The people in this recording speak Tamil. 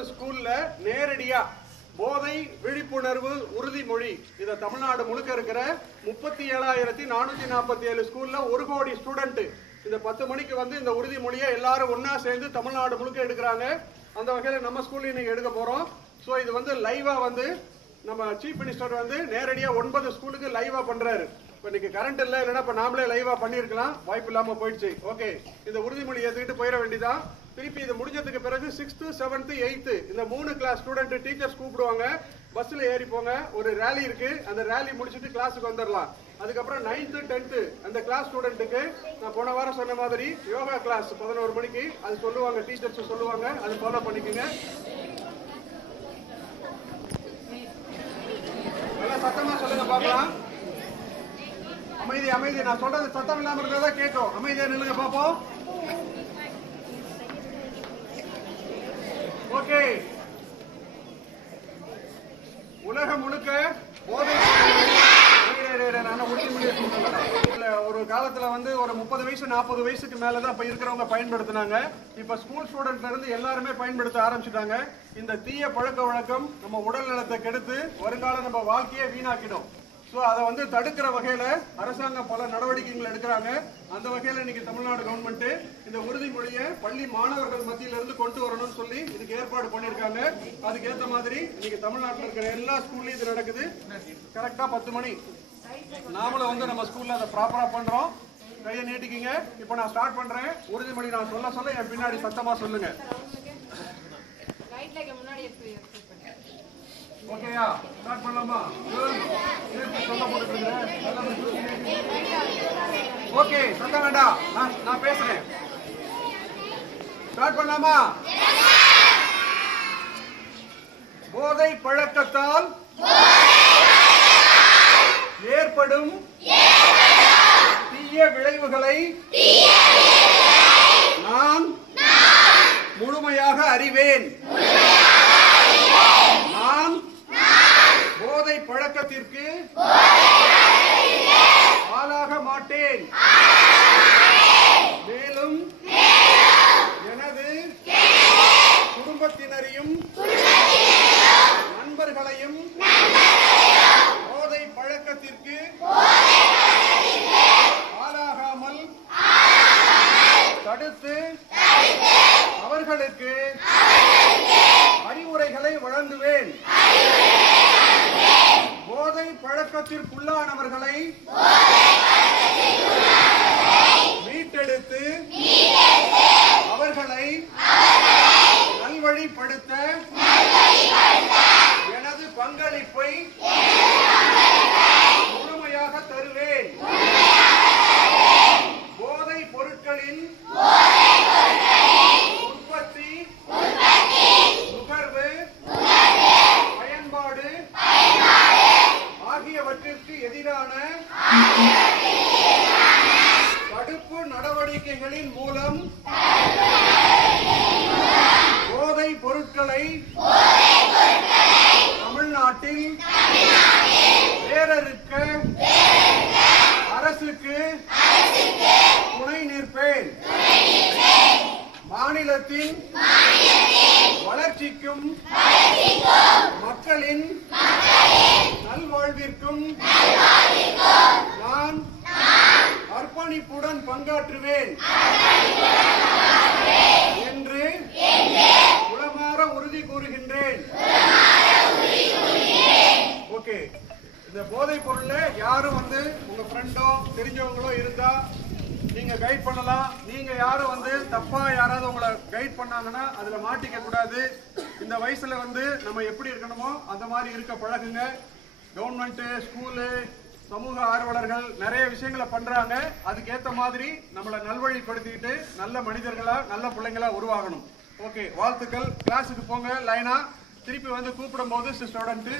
90 ஸ்கூல்ல நேரடியா போதை விழிப்புணர்வு உறுதிமொழி இத தமிழ்நாடு முழுக்க இருக்கிற 37,447 ஸ்கூல்ல 1 கோடி ஸ்டூடெண்ட் இந்த 10 மணிக்கு வந்து இந்த உறுதிமொழியை எல்லாரும் ஒன்னா சேர்ந்து தமிழ்நாடு முழுக்க எடுக்கிறாங்க. அந்த வகையில நம்ம ஸ்கூல்ல இன்னைக்கு எடுக்க போறோம். சோ இது வந்து லைவா வந்து நம்ம சீஃப் மினிஸ்டர் வந்து நேரடியா 9 ஸ்கூலுக்கு லைவா பண்றாரு. இப்ப இன்னைக்கு கரண்ட் இல்லைன்னா இப்ப நாமளே லைவா பண்ணிருக்கலாம், வாய்ப்பு இல்லாம போயிடுச்சு. ஓகே, இந்த உறுதிமொழி ஏத்துக்கிட்டு போயிட வேண்டியதான். திருப்பி இது முடிஞ்சதுக்கு பிறகு 6th 7th 8th இந்த 3 கிளாஸ் ஸ்டூடெண்ட் டீச்சர்ஸ் கூப்பிடுவாங்க, பஸ்ல ஏறி போங்க, ஒரு ரேலி இருக்கு, அந்த ரேலி முடிச்சுட்டு கிளாஸுக்கு வந்துடலாம். அதுக்கப்புறம் 9th 10th அந்த கிளாஸ் ஸ்டூடெண்ட்டுக்கு நான் போன வாரம் சொன்ன மாதிரி யோகா கிளாஸ் 11 மணிக்கு அது சொல்லுவாங்க, டீச்சர்ஸ் சொல்லுவாங்க, அது ஃபாலோ பண்ணிக்கோங்க. எல்லாம் சத்தமா சொல்லுங்க பாக்கலாம். அமைதி அமைதி, நான் சொல்றது சத்தம் இல்லாம இருக்கிறதா கேட்கும். அமைதியா நில்லுங்க பாப்போம். ஓகே, உலகம் முழுக்க போதை ஒரு காலத்துல வந்து ஒரு 30 வயசு 40 வயசுக்கு மேலதான் இப்ப இருக்கிறவங்க பயன்படுத்தினாங்க. இப்ப ஸ்கூல் ஸ்டூடெண்ட்ல இருந்து எல்லாருமே பயன்படுத்த ஆரம்பிச்சுட்டாங்க. இந்த தீய பழக்க வழக்கம் நம்ம உடல் நலத்தை கெடுத்து வருங்காலம் நம்ம வாழ்க்கையை வீணாக்கிடும். சோ அதை வந்து தடுக்கிற வகையில அரசாங்கம் பல நடவடிக்கைகள் எடுக்கிறாங்க. அந்த வகையில இன்னைக்கு தமிழ்நாடு கவர்மெண்ட் இந்த உறுதிமொழியை பள்ளி மாணவர்கள் மத்தியில இருந்து கொண்டு வரணும்னு சொல்லி இதுக்கு ஏற்பாடு பண்ணிருக்காங்க. அதுக்கு ஏற்ற மாதிரி இன்னைக்கு தமிழ்நாட்டில் இருக்கிற எல்லா ஸ்கூல்லயும் இது நடக்குது. கரெக்டா 10 மணி நாமளும் வந்து நம்ம ஸ்கூல்ல அதை ப்ராப்பரா பண்றோம். கையை நீட்டிக்கிங்க. இப்போ நான் ஸ்டார்ட் பண்றேன். உறுதிமொழி நான் சொல்ல சொல்ல என் பின்னாடி சத்தமா சொல்லுங்க. ஓகேயா, ஸ்டார்ட் பண்ணலாமா? ஓகே, சத்தம் வேண்டாம், நான் பேசுறேன். ஸ்டார்ட் பண்ணலாமா? போதை பழக்கத்தால் ஏற்படும் தீய விளைவுகளை நான் முழுமையாக அறிவேன். நான் போதை பழக்கத்திற்கு ஆளாக மாட்டேன். மேலும் எனது குடும்பத்தினரையும் நண்பர்களையும் போதை பழக்கத்திற்கு ஆளாகாமல் தடுத்து அவர்களுக்கு அறிவுரைகளை வழங்குவேன். போதை பழக்கத்திற்குள்ளானவர்களை மீட்டெடுத்து அவர்களை நல்வழிப்படுத்த எனது பங்களிப்பை முழுமையாக தருவேன். போதை பொருட்களின் உற்பத்தி, நுகர்வு, பயன்பாடு ஆகியவற்றிற்கு எதிரான தடுப்பு நடவடிக்கைகளின் மூலம் போதை பொருட்களை தமிழ்நாட்டில் வேரறுக்க அரசுக்கு துணை நிற்பேன். மாநிலத்தின் வளர்ச்சிக்கும் மக்களின் நல்வாழ்விற்கும் நான் அர்ப்பணிப்புடன் பங்காற்றுவேன் என்று உளமாற உறுதி கூறுகின்றேன். ஓகே, இந்த போதைப் பொருள்ல யாரும் வந்து உங்க ஃப்ரெண்டோ தெரிஞ்சவங்களோ இருந்தா நீங்க கைட் பண்ணலாம். நீங்க யாரும் வந்து தப்பா யாராவது உங்களை கைட் பண்ணாங்கன்னா அதுல மாட்டிக்க கூடாது. இந்த வயசுல வந்து நம்ம எப்படி இருக்கணுமோ அந்த மாதிரி இருக்க பழகுங்க. கவர்மெண்ட், ஸ்கூலு, சமூக ஆர்வலர்கள் நிறைய விஷயங்களை பண்றாங்க. அதுக்கேற்ற மாதிரி நம்மளை நல்வழிப்படுத்திக்கிட்டு நல்ல மனிதர்களா நல்ல பிள்ளைங்களா உருவாகணும். ஓகே, வாழ்த்துக்கள். கிளாஸுக்கு போங்க லைனா. திருப்பி வந்து கூப்பிடும் போது ஸ்டூடெண்ட்